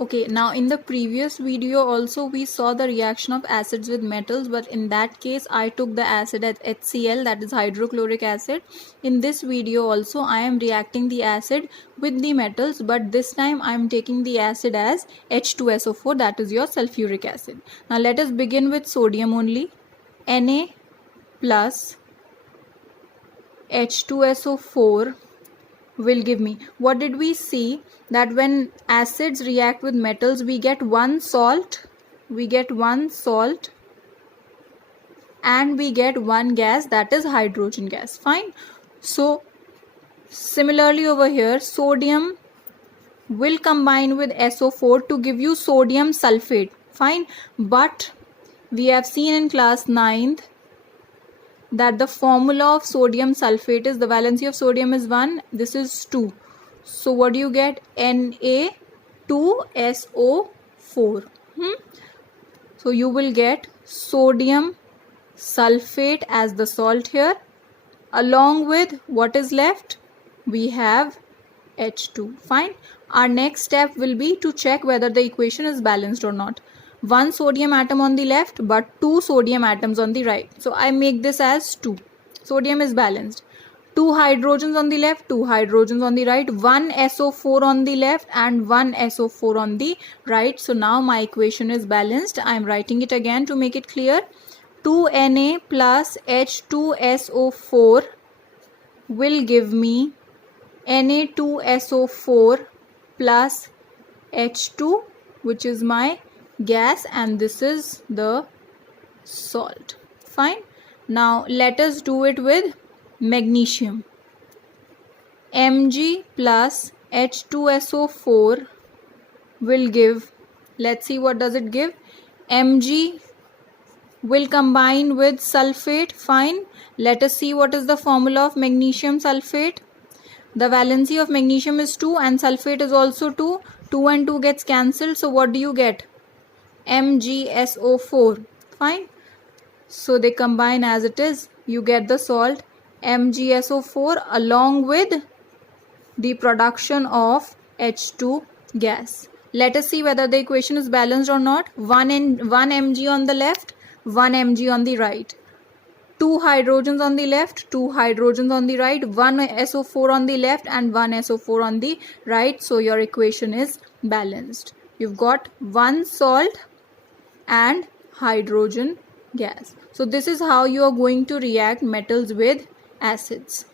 Okay, now in the previous video also we saw the reaction of acids with metals, but in that case I took the acid as HCl, that is hydrochloric acid. In this video also I am reacting the acid with the metals, but this time I am taking the acid as H2SO4, that is your sulfuric acid. Now let us begin with sodium only. Na plus H2SO4 will give me, what did we see, that when acids react with metals we get one salt and we get one gas, that is hydrogen gas. Fine. So similarly over here, sodium will combine with SO4 to give you sodium sulfate. Fine. But we have seen in class 9th that the formula of sodium sulfate is, the valency of sodium is 1, this is 2. So what do you get? Na2SO4. So you will get sodium sulfate as the salt here, along with what is left? We have H2. Fine. Our next step will be to check whether the equation is balanced or not. One sodium atom on the left but two sodium atoms on the right. So I make this as 2. Sodium is balanced. 2 hydrogens on the left, 2 hydrogens on the right, 1 SO4 on the left and 1 SO4 on the right. So now my equation is balanced. I am writing it again to make it clear. 2Na plus H2SO4 will give me Na2SO4 plus H2, which is my gas, and this is the salt. Fine. Now let us do it with magnesium. Mg plus H2SO4 will give, let's see what does it give. Mg will combine with sulfate. Fine. Let us see what is the formula of magnesium sulfate. The valency of magnesium is 2 and sulfate is also 2. 2 and 2 gets cancelled. So what do you get? MgSO4. Fine. So they combine as it is. You get the salt MgSO4 along with the production of H2 gas. Let us see whether the equation is balanced or not. 1 Mg on the left, 1 Mg on the right. 2 hydrogens on the left, 2 hydrogens on the right, 1 SO4 on the left and 1 SO4 on the right. So your equation is balanced. You've got one salt and hydrogen gas. So this is how you are going to react metals with acids.